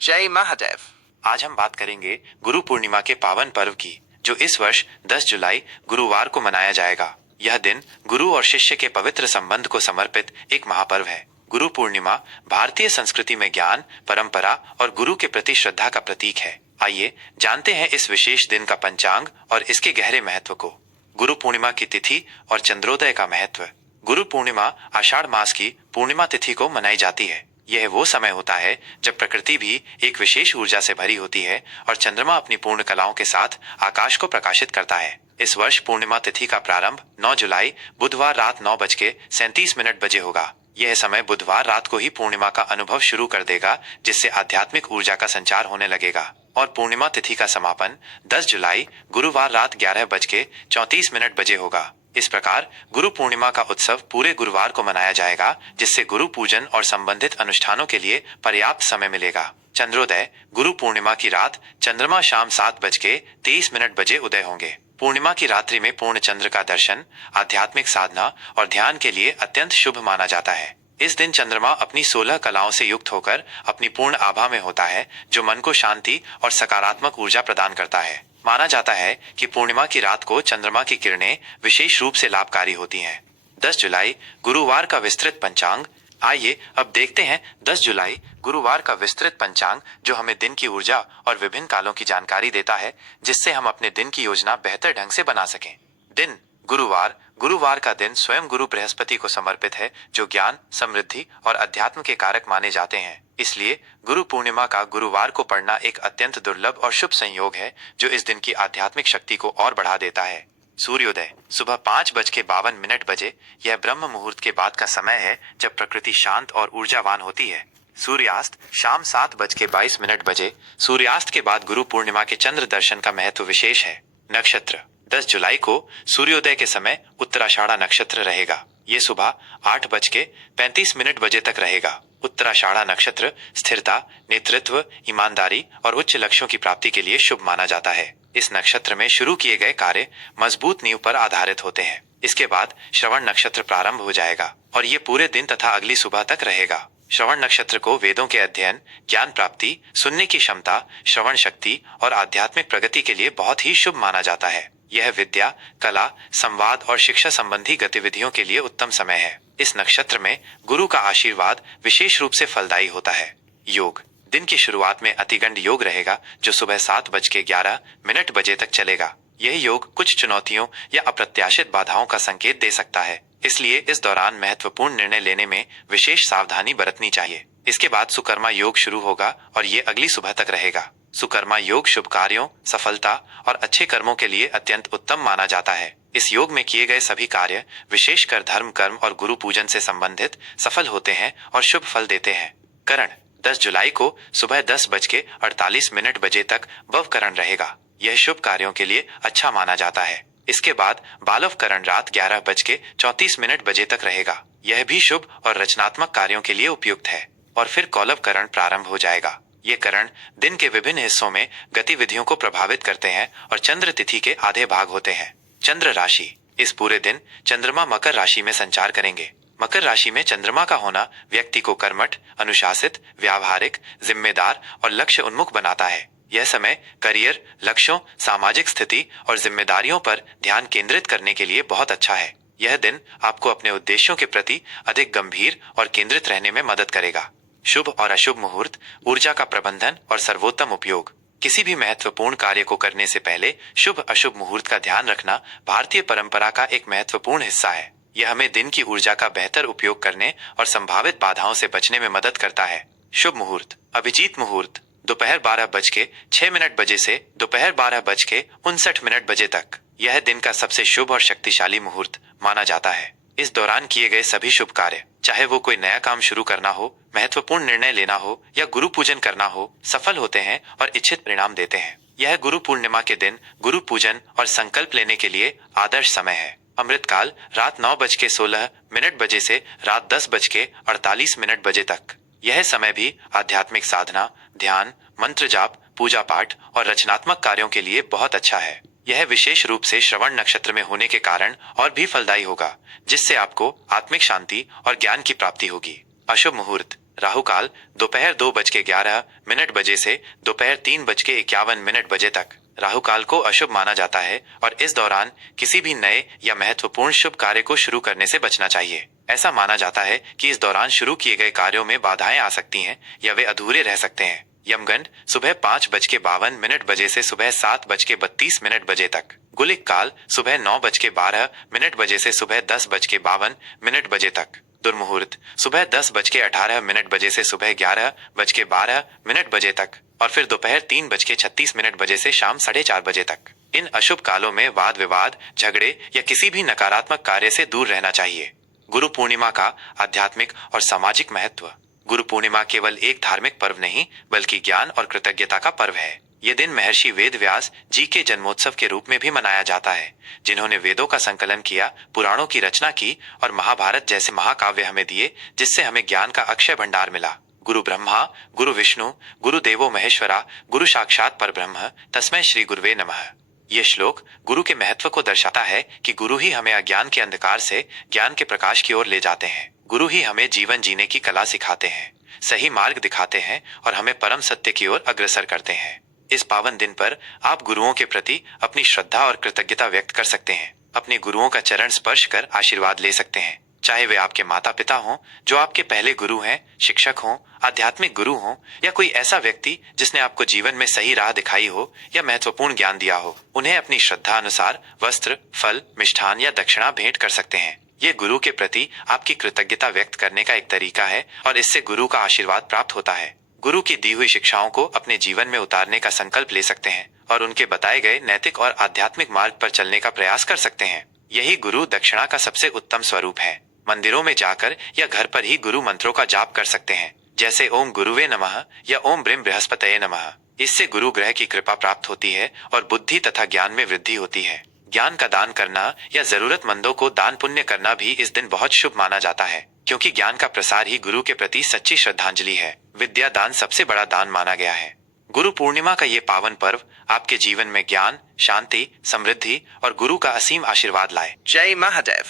जय महादेव। आज हम बात करेंगे गुरु पूर्णिमा के पावन पर्व की, जो इस वर्ष 10 जुलाई गुरुवार को मनाया जाएगा। यह दिन गुरु और शिष्य के पवित्र संबंध को समर्पित एक महापर्व है। गुरु पूर्णिमा भारतीय संस्कृति में ज्ञान, परंपरा और गुरु के प्रति श्रद्धा का प्रतीक है। आइए जानते हैं इस विशेष दिन का पंचांग और इसके गहरे महत्व को। गुरु पूर्णिमा की तिथि और चंद्रोदय का महत्व। गुरु पूर्णिमा आषाढ़ मास की पूर्णिमा तिथि को मनाई जाती है। यह वो समय होता है जब प्रकृति भी एक विशेष ऊर्जा से भरी होती है और चंद्रमा अपनी पूर्ण कलाओं के साथ आकाश को प्रकाशित करता है। इस वर्ष पूर्णिमा तिथि का प्रारंभ 9 जुलाई बुधवार रात 9:37 बजे होगा। यह समय बुधवार रात को ही पूर्णिमा का अनुभव शुरू कर देगा, जिससे आध्यात्मिक ऊर्जा का संचार होने लगेगा। और पूर्णिमा तिथि का समापन 10 जुलाई गुरुवार रात 11:34 बजे होगा। इस प्रकार गुरु पूर्णिमा का उत्सव पूरे गुरुवार को मनाया जाएगा, जिससे गुरु पूजन और संबंधित अनुष्ठानों के लिए पर्याप्त समय मिलेगा। चंद्रोदय। गुरु पूर्णिमा की रात चंद्रमा शाम 7:23 बजे उदय होंगे। पूर्णिमा की रात्रि में पूर्ण चंद्र का दर्शन आध्यात्मिक साधना और ध्यान के लिए अत्यंत शुभ माना जाता है। इस दिन चंद्रमा अपनी 16 कलाओं से युक्त होकर अपनी पूर्ण आभा में होता है, जो मन को शांति और सकारात्मक ऊर्जा प्रदान करता है। माना जाता है कि पूर्णिमा की रात को चंद्रमा की किरणें विशेष रूप से लाभकारी होती हैं। 10 जुलाई गुरुवार का विस्तृत पंचांग। आइए अब देखते हैं 10 जुलाई गुरुवार का विस्तृत पंचांग, जो हमें दिन की ऊर्जा और विभिन्न कालों की जानकारी देता है, जिससे हम अपने दिन की योजना बेहतर ढंग से बना सकें। दिन गुरुवार। गुरुवार का दिन स्वयं गुरु बृहस्पति को समर्पित है, जो ज्ञान, समृद्धि और अध्यात्म के कारक माने जाते हैं। इसलिए गुरु पूर्णिमा का गुरुवार को पढ़ना एक अत्यंत दुर्लभ और शुभ संयोग है, जो इस दिन की आध्यात्मिक शक्ति को और बढ़ा देता है। सूर्योदय सुबह 5:52 बजे। यह ब्रह्म मुहूर्त के बाद का समय है, जब प्रकृति शांत और ऊर्जावान होती है। सूर्यास्त शाम 7:22 बजे। सूर्यास्त के बाद गुरु पूर्णिमा के चंद्र दर्शन का महत्व विशेष है। नक्षत्र 10 जुलाई को सूर्योदय के समय उत्तराषाढ़ा नक्षत्र रहेगा। ये सुबह 8:35 बजे तक रहेगा। उत्तराषाढ़ा नक्षत्र स्थिरता, नेतृत्व, ईमानदारी और उच्च लक्ष्यों की प्राप्ति के लिए शुभ माना जाता है। इस नक्षत्र में शुरू किए गए कार्य मजबूत नींव पर आधारित होते हैं। इसके बाद श्रवण नक्षत्र प्रारंभ हो जाएगा और ये पूरे दिन तथा अगली सुबह तक रहेगा। श्रवण नक्षत्र को वेदों के अध्ययन, ज्ञान प्राप्ति, सुनने की क्षमता, श्रवण शक्ति और आध्यात्मिक प्रगति के लिए बहुत ही शुभ माना जाता है। यह विद्या, कला, संवाद और शिक्षा संबंधी गतिविधियों के लिए उत्तम समय है। इस नक्षत्र में गुरु का आशीर्वाद विशेष रूप से फलदायी होता है। योग। दिन की शुरुआत में अतिगंड योग रहेगा, जो सुबह 7:11 बजे तक चलेगा। यह योग कुछ चुनौतियों या अप्रत्याशित बाधाओं का संकेत दे सकता है, इसलिए इस दौरान महत्वपूर्ण निर्णय लेने में विशेष सावधानी बरतनी चाहिए। इसके बाद सुकर्मा योग शुरू होगा और ये अगली सुबह तक रहेगा। सुकर्मा योग शुभ कार्यों, सफलता और अच्छे कर्मों के लिए अत्यंत उत्तम माना जाता है। इस योग में किए गए सभी कार्य, विशेषकर धर्म, कर्म और गुरु पूजन से संबंधित, सफल होते हैं और शुभ फल देते हैं। करण 10 जुलाई को सुबह 10:48 बजे तक भवकरण रहेगा। यह शुभ कार्यों के लिए अच्छा माना जाता है। इसके बाद बालवकरण रात 11:34 बजे तक रहेगा। यह भी शुभ और रचनात्मक कार्यों के लिए उपयुक्त है। और फिर कौलवकरण प्रारंभ हो जाएगा। ये करण दिन के विभिन्न हिस्सों में गतिविधियों को प्रभावित करते हैं और चंद्र तिथि के आधे भाग होते हैं। चंद्र राशि। इस पूरे दिन चंद्रमा मकर राशि में संचार करेंगे। मकर राशि में चंद्रमा का होना व्यक्ति को कर्मठ, अनुशासित, व्यावहारिक, जिम्मेदार और लक्ष्य उन्मुख बनाता है। यह समय करियर, लक्ष्यों, सामाजिक स्थिति और जिम्मेदारियों पर ध्यान केंद्रित करने के लिए बहुत अच्छा है। यह दिन आपको अपने उद्देश्यों के प्रति अधिक गंभीर और केंद्रित रहने में मदद करेगा। शुभ और अशुभ मुहूर्त, ऊर्जा का प्रबंधन और सर्वोत्तम उपयोग। किसी भी महत्वपूर्ण कार्य को करने से पहले शुभ अशुभ मुहूर्त का ध्यान रखना भारतीय परंपरा का एक महत्वपूर्ण हिस्सा है। यह हमें दिन की ऊर्जा का बेहतर उपयोग करने और संभावित बाधाओं से बचने में मदद करता है। शुभ मुहूर्त। अभिजीत मुहूर्त दोपहर 12:06 बजे से दोपहर 12:59 बजे तक। यह दिन का सबसे शुभ और शक्तिशाली मुहूर्त माना जाता है। इस दौरान किए गए सभी शुभ कार्य, चाहे वो कोई नया काम शुरू करना हो, महत्वपूर्ण निर्णय लेना हो या गुरु पूजन करना हो, सफल होते हैं और इच्छित परिणाम देते हैं। यह गुरु पूर्णिमा के दिन गुरु पूजन और संकल्प लेने के लिए आदर्श समय है। अमृतकाल रात 9:16 बजे से रात 10:48 बजे तक। यह समय भी आध्यात्मिक साधना, ध्यान, मंत्र जाप, पूजा पाठ और रचनात्मक कार्यों के लिए बहुत अच्छा है। यह विशेष रूप से श्रवण नक्षत्र में होने के कारण और भी फलदायी होगा, जिससे आपको आत्मिक शांति और ज्ञान की प्राप्ति होगी। अशुभ मुहूर्त। राहु काल दोपहर 2:11 बजे से दोपहर 3:51 बजे तक। राहु काल को अशुभ माना जाता है और इस दौरान किसी भी नए या महत्वपूर्ण शुभ कार्य को शुरू करने से बचना चाहिए। ऐसा माना जाता है कि इस दौरान शुरू किए गए कार्यों में बाधाएं आ सकती हैं या वे अधूरे रह सकते हैं। यमगंड सुबह 5:52 बजे से सुबह 7:32 बजे तक। गुलिक काल सुबह 9:12 बजे से सुबह 10:52 बजे तक। दुर्मुहूर्त सुबह 10:18 बजे से सुबह 11:12 बजे तक और फिर दोपहर 3:36 बजे से शाम 4:30 बजे तक। इन अशुभ कालों में वाद विवाद, झगड़े या किसी भी नकारात्मक कार्य से दूर रहना चाहिए। गुरु पूर्णिमा का आध्यात्मिक और सामाजिक महत्व। गुरु पूर्णिमा केवल एक धार्मिक पर्व नहीं बल्कि ज्ञान और कृतज्ञता का पर्व है। ये दिन महर्षि वेद व्यास जी के जन्मोत्सव के रूप में भी मनाया जाता है, जिन्होंने वेदों का संकलन किया, पुराणों की रचना की और महाभारत जैसे महाकाव्य हमें दिए, जिससे हमें ज्ञान का अक्षय भंडार मिला। गुरु ब्रह्मा, गुरु विष्णु, गुरु देवो महेश्वरा, गुरु साक्षात परब्रह्म, तस्मै श्री गुरुवे नमः। ये श्लोक गुरु के महत्व को दर्शाता है कि गुरु ही हमें अज्ञान के अंधकार से ज्ञान के प्रकाश की ओर ले जाते हैं। गुरु ही हमें जीवन जीने की कला सिखाते हैं, सही मार्ग दिखाते हैं और हमें परम सत्य की ओर अग्रसर करते हैं। इस पावन दिन पर आप गुरुओं के प्रति अपनी श्रद्धा और कृतज्ञता व्यक्त कर सकते हैं। अपने गुरुओं का चरण स्पर्श कर आशीर्वाद ले सकते हैं, चाहे वे आपके माता पिता हों जो आपके पहले गुरु हैं, शिक्षक हों, आध्यात्मिक गुरु हों या कोई ऐसा व्यक्ति जिसने आपको जीवन में सही राह दिखाई हो या महत्वपूर्ण ज्ञान दिया हो। उन्हें अपनी श्रद्धा अनुसार वस्त्र, फल, मिष्ठान या दक्षिणा भेंट कर सकते हैं। ये गुरु के प्रति आपकी कृतज्ञता व्यक्त करने का एक तरीका है और इससे गुरु का आशीर्वाद प्राप्त होता है। गुरु की दी हुई शिक्षाओं को अपने जीवन में उतारने का संकल्प ले सकते हैं और उनके बताए गए नैतिक और आध्यात्मिक मार्ग पर चलने का प्रयास कर सकते हैं। यही गुरु दक्षिणा का सबसे उत्तम स्वरूप है। मंदिरों में जाकर या घर पर ही गुरु मंत्रों का जाप कर सकते हैं, जैसे ओम गुरुवे नमः या ओम ब्रीम बृहस्पतये नमः। इससे गुरु ग्रह की कृपा प्राप्त होती है और बुद्धि तथा ज्ञान में वृद्धि होती है। ज्ञान का दान करना या जरूरतमंदों को दान पुण्य करना भी इस दिन बहुत शुभ माना जाता है, क्योंकि ज्ञान का प्रसार ही गुरु के प्रति सच्ची श्रद्धांजलि है। विद्या दान सबसे बड़ा दान माना गया है। गुरु पूर्णिमा का ये पावन पर्व आपके जीवन में ज्ञान, शांति, समृद्धि और गुरु का असीम आशीर्वाद लाए। जय महादेव।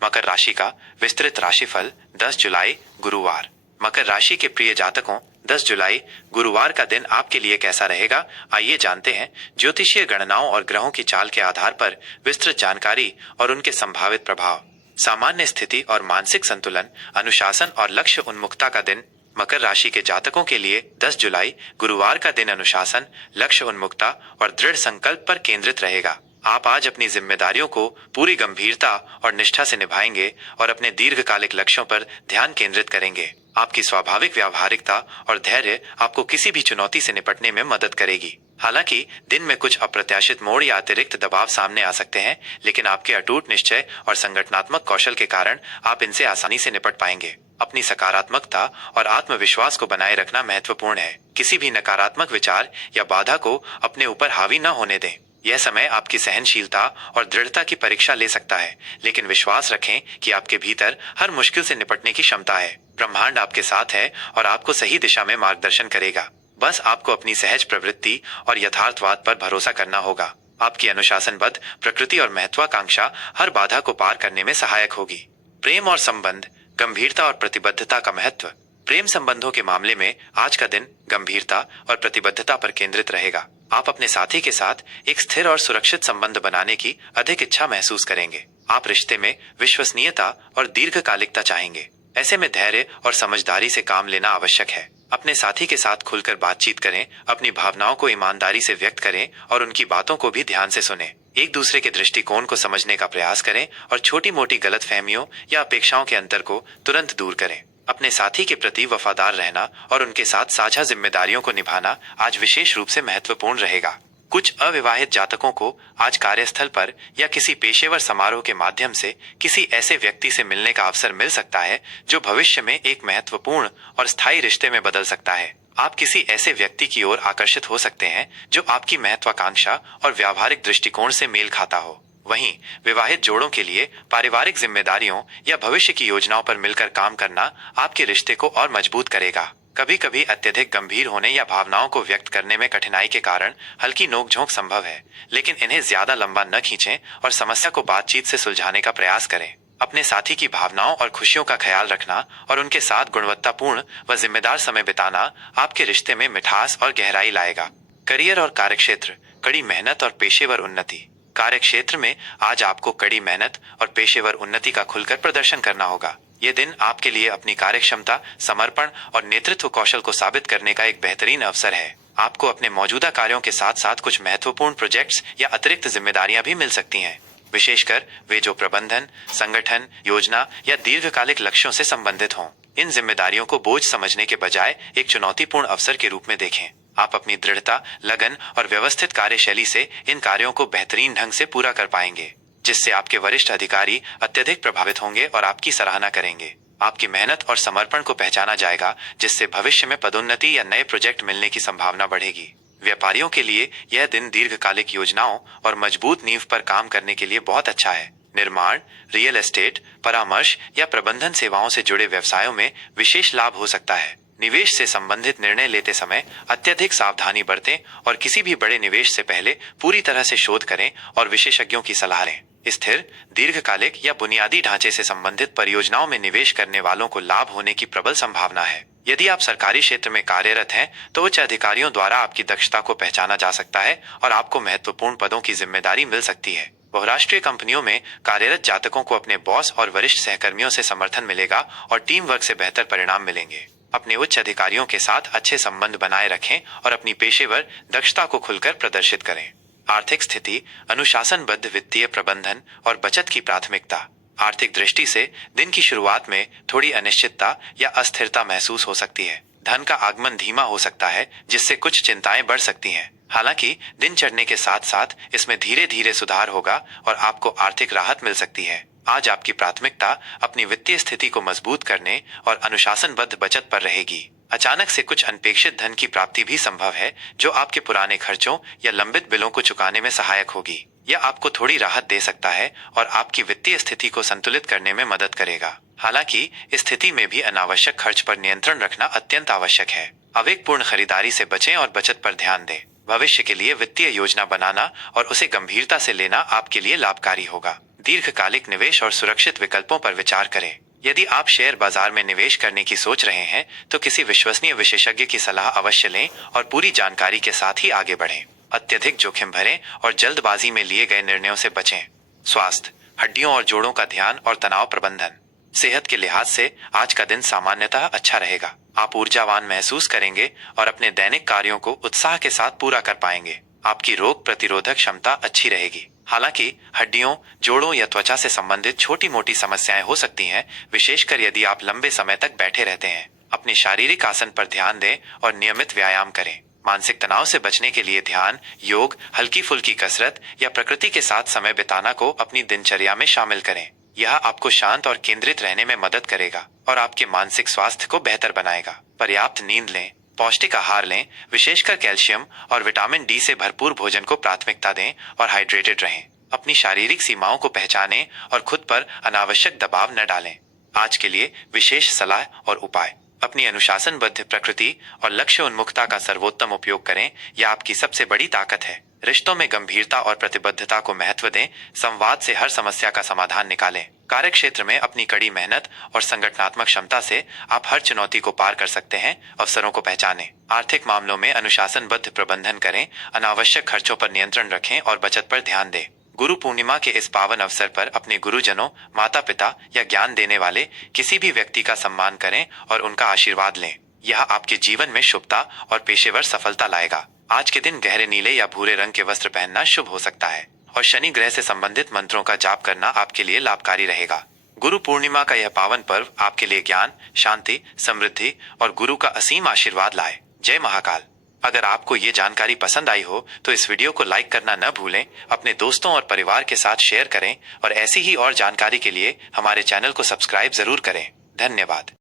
मकर राशि का विस्तृत राशिफल 10 जुलाई गुरुवार। मकर राशि के प्रिय जातकों, 10 जुलाई गुरुवार का दिन आपके लिए कैसा रहेगा, आइए जानते हैं। ज्योतिषीय गणनाओं और ग्रहों की चाल के आधार पर विस्तृत जानकारी और उनके संभावित प्रभाव। सामान्य स्थिति और मानसिक संतुलन, अनुशासन और लक्ष्य उन्मुखता का दिन। मकर राशि के जातकों के लिए 10 जुलाई गुरुवार का दिन अनुशासन, लक्ष्य उन्मुखता और दृढ़ संकल्प पर केंद्रित रहेगा। आप आज अपनी जिम्मेदारियों को पूरी गंभीरता और निष्ठा से निभाएंगे और अपने दीर्घकालिक लक्ष्यों पर ध्यान केंद्रित करेंगे। आपकी स्वाभाविक व्यावहारिकता और धैर्य आपको किसी भी चुनौती से निपटने में मदद करेगी। हालांकि दिन में कुछ अप्रत्याशित मोड़ या अतिरिक्त दबाव सामने आ सकते हैं, लेकिन आपके अटूट निश्चय और संगठनात्मक कौशल के कारण आप इनसे आसानी से निपट पाएंगे। अपनी सकारात्मकता और आत्मविश्वास को बनाए रखना महत्वपूर्ण है। किसी भी नकारात्मक विचार या बाधा को अपने ऊपर हावी न होने दें। यह समय आपकी सहनशीलता और दृढ़ता की परीक्षा ले सकता है, लेकिन विश्वास रखें कि आपके भीतर हर मुश्किल से निपटने की क्षमता है। ब्रह्मांड आपके साथ है और आपको सही दिशा में मार्गदर्शन करेगा। बस आपको अपनी सहज प्रवृत्ति और यथार्थवाद पर भरोसा करना होगा। आपकी अनुशासनबद्ध प्रकृति और महत्वाकांक्षा हर बाधा को पार करने में सहायक होगी। प्रेम और संबंध, गंभीरता और प्रतिबद्धता का महत्व। प्रेम संबंधों के मामले में आज का दिन गंभीरता और प्रतिबद्धता पर केंद्रित रहेगा। आप अपने साथी के साथ एक स्थिर और सुरक्षित संबंध बनाने की अधिक इच्छा महसूस करेंगे। आप रिश्ते में विश्वसनीयता और दीर्घकालिकता चाहेंगे। ऐसे में धैर्य और समझदारी से काम लेना आवश्यक है। अपने साथी के साथ खुलकर बातचीत करें, अपनी भावनाओं को ईमानदारी से व्यक्त करें और उनकी बातों को भी ध्यान से सुनें। एक दूसरे के दृष्टिकोण को समझने का प्रयास करें और छोटी मोटी गलतफहमियों या अपेक्षाओं के अंतर को तुरंत दूर करें। अपने साथी के प्रति वफादार रहना और उनके साथ साझा जिम्मेदारियों को निभाना आज विशेष रूप से महत्वपूर्ण रहेगा। कुछ अविवाहित जातकों को आज कार्यस्थल पर या किसी पेशेवर समारोह के माध्यम से किसी ऐसे व्यक्ति से मिलने का अवसर मिल सकता है जो भविष्य में एक महत्वपूर्ण और स्थायी रिश्ते में बदल सकता है। आप किसी ऐसे व्यक्ति की ओर आकर्षित हो सकते हैं जो आपकी महत्वाकांक्षा और व्यावहारिक दृष्टिकोण से मेल खाता हो। वहीं विवाहित जोड़ों के लिए पारिवारिक जिम्मेदारियों या भविष्य की योजनाओं पर मिलकर काम करना आपके रिश्ते को और मजबूत करेगा। कभी कभी अत्यधिक गंभीर होने या भावनाओं को व्यक्त करने में कठिनाई के कारण हल्की नोकझोंक संभव है, लेकिन इन्हें ज्यादा लंबा न खींचें और समस्या को बातचीत से सुलझाने का प्रयास करें। अपने साथी की भावनाओं और खुशियों का ख्याल रखना और उनके साथ गुणवत्तापूर्ण व जिम्मेदार समय बिताना आपके रिश्ते में मिठास और गहराई लाएगा। करियर और कार्यक्षेत्र, कड़ी मेहनत और पेशेवर उन्नति। कार्य क्षेत्र में आज आपको कड़ी मेहनत और पेशेवर उन्नति का खुलकर प्रदर्शन करना होगा। ये दिन आपके लिए अपनी कार्यक्षमता, समर्पण और नेतृत्व कौशल को साबित करने का एक बेहतरीन अवसर है। आपको अपने मौजूदा कार्यों के साथ साथ कुछ महत्वपूर्ण प्रोजेक्ट्स या अतिरिक्त जिम्मेदारियां भी मिल सकती हैं, विशेषकर वे जो प्रबंधन, संगठन, योजना या दीर्घकालिक लक्ष्यों से संबंधित हों। इन जिम्मेदारियों को बोझ समझने के बजाय एक चुनौतीपूर्ण अवसर के रूप में देखें। आप अपनी दृढ़ता, लगन और व्यवस्थित कार्यशैली से इन कार्यों को बेहतरीन ढंग से पूरा कर पाएंगे, जिससे आपके वरिष्ठ अधिकारी अत्यधिक प्रभावित होंगे और आपकी सराहना करेंगे। आपकी मेहनत और समर्पण को पहचाना जाएगा, जिससे भविष्य में पदोन्नति या नए प्रोजेक्ट मिलने की संभावना बढ़ेगी। व्यापारियों के लिए यह दिन दीर्घकालिक योजनाओं और मजबूत नींव पर काम करने के लिए बहुत अच्छा है। निर्माण, रियल एस्टेट, परामर्श या प्रबंधन सेवाओं से जुड़े व्यवसायों में विशेष लाभ हो सकता है। निवेश से संबंधित निर्णय लेते समय अत्यधिक सावधानी बरतें और किसी भी बड़े निवेश से पहले पूरी तरह से शोध करें और विशेषज्ञों की सलाह लें। स्थिर, दीर्घकालिक या बुनियादी ढांचे से संबंधित परियोजनाओं में निवेश करने वालों को लाभ होने की प्रबल संभावना है। यदि आप सरकारी क्षेत्र में कार्यरत हैं, तो उच्च अधिकारियों द्वारा आपकी दक्षता को पहचाना जा सकता है और आपको महत्वपूर्ण पदों की जिम्मेदारी मिल सकती है। बहुराष्ट्रीय कंपनियों में कार्यरत जातकों को अपने बॉस और वरिष्ठ सहकर्मियों से समर्थन मिलेगा और टीम वर्क से बेहतर परिणाम मिलेंगे। अपने उच्च अधिकारियों के साथ अच्छे संबंध बनाए रखें और अपनी पेशेवर दक्षता को खुलकर प्रदर्शित करें। आर्थिक स्थिति, अनुशासनबद्ध वित्तीय प्रबंधन और बचत की प्राथमिकता। आर्थिक दृष्टि से दिन की शुरुआत में थोड़ी अनिश्चितता या अस्थिरता महसूस हो सकती है। धन का आगमन धीमा हो सकता है, जिससे कुछ चिंताएं बढ़ सकती हैं। हालांकि दिन चढ़ने के साथ साथ इसमें धीरे धीरे सुधार होगा और आपको आर्थिक राहत मिल सकती है। आज आपकी प्राथमिकता अपनी वित्तीय स्थिति को मजबूत करने और अनुशासनबद्ध बचत पर रहेगी। अचानक से कुछ अनपेक्षित धन की प्राप्ति भी संभव है, जो आपके पुराने खर्चों या लंबित बिलों को चुकाने में सहायक होगी। यह आपको थोड़ी राहत दे सकता है और आपकी वित्तीय स्थिति को संतुलित करने में मदद करेगा। हालांकि इस स्थिति में भी अनावश्यक खर्च पर नियंत्रण रखना अत्यंत आवश्यक है। आवेगपूर्ण खरीदारी से बचें और बचत पर ध्यान दें। भविष्य के लिए वित्तीय योजना बनाना और उसे गंभीरता से लेना आपके लिए लाभकारी होगा। दीर्घकालिक निवेश और सुरक्षित विकल्पों पर विचार करें। यदि आप शेयर बाजार में निवेश करने की सोच रहे हैं, तो किसी विश्वसनीय विशेषज्ञ की सलाह अवश्य लें और पूरी जानकारी के साथ ही आगे बढ़ें। अत्यधिक जोखिम भरे और जल्दबाजी में लिए गए निर्णयों से बचें। स्वास्थ्य, हड्डियों और जोड़ों का ध्यान और तनाव प्रबंधन। सेहत के लिहाज से आज का दिन सामान्यतः अच्छा रहेगा। आप ऊर्जावान महसूस करेंगे और अपने दैनिक कार्यों को उत्साह के साथ पूरा कर पाएंगे। आपकी रोग प्रतिरोधक क्षमता अच्छी रहेगी। हालांकि हड्डियों, जोड़ों या त्वचा से संबंधित छोटी मोटी समस्याएं हो सकती हैं, विशेषकर यदि आप लंबे समय तक बैठे रहते हैं। अपने शारीरिक आसन पर ध्यान दें और नियमित व्यायाम करें। मानसिक तनाव से बचने के लिए ध्यान, योग, हल्की फुल्की कसरत या प्रकृति के साथ समय बिताना को अपनी दिनचर्या में शामिल करें। यह आपको शांत और केंद्रित रहने में मदद करेगा और आपके मानसिक स्वास्थ्य को बेहतर बनाएगा। पर्याप्त नींद लें, पौष्टिक आहार लें, विशेषकर कैल्शियम और विटामिन डी से भरपूर भोजन को प्राथमिकता दें और हाइड्रेटेड रहें। अपनी शारीरिक सीमाओं को पहचानें और खुद पर अनावश्यक दबाव न डालें। आज के लिए विशेष सलाह और उपाय। अपनी अनुशासनबद्ध प्रकृति और लक्ष्य उन्मुखता का सर्वोत्तम उपयोग करें। यह आपकी सबसे बड़ी ताकत है। रिश्तों में गंभीरता और प्रतिबद्धता को महत्व दें। संवाद से हर समस्या का समाधान निकालें। कार्य क्षेत्र में अपनी कड़ी मेहनत और संगठनात्मक क्षमता से आप हर चुनौती को पार कर सकते हैं। अवसरों को पहचानें। आर्थिक मामलों में अनुशासनबद्ध प्रबंधन करें। अनावश्यक खर्चों पर नियंत्रण रखें और बचत पर ध्यान दें। गुरु पूर्णिमा के इस पावन अवसर पर अपने गुरुजनों, माता पिता या ज्ञान देने वाले किसी भी व्यक्ति का सम्मान करें और उनका आशीर्वाद लें। यह आपके जीवन में शुभता और पेशेवर सफलता लाएगा। आज के दिन गहरे नीले या भूरे रंग के वस्त्र पहनना शुभ हो सकता है और शनि ग्रह से संबंधित मंत्रों का जाप करना आपके लिए लाभकारी रहेगा। गुरु पूर्णिमा का यह पावन पर्व आपके लिए ज्ञान, शांति, समृद्धि और गुरु का असीम आशीर्वाद लाए। जय महाकाल। अगर आपको ये जानकारी पसंद आई हो तो इस वीडियो को लाइक करना न भूलें, अपने दोस्तों और परिवार के साथ शेयर करें और ऐसी ही और जानकारी के लिए हमारे चैनल को सब्सक्राइब जरूर करें। धन्यवाद।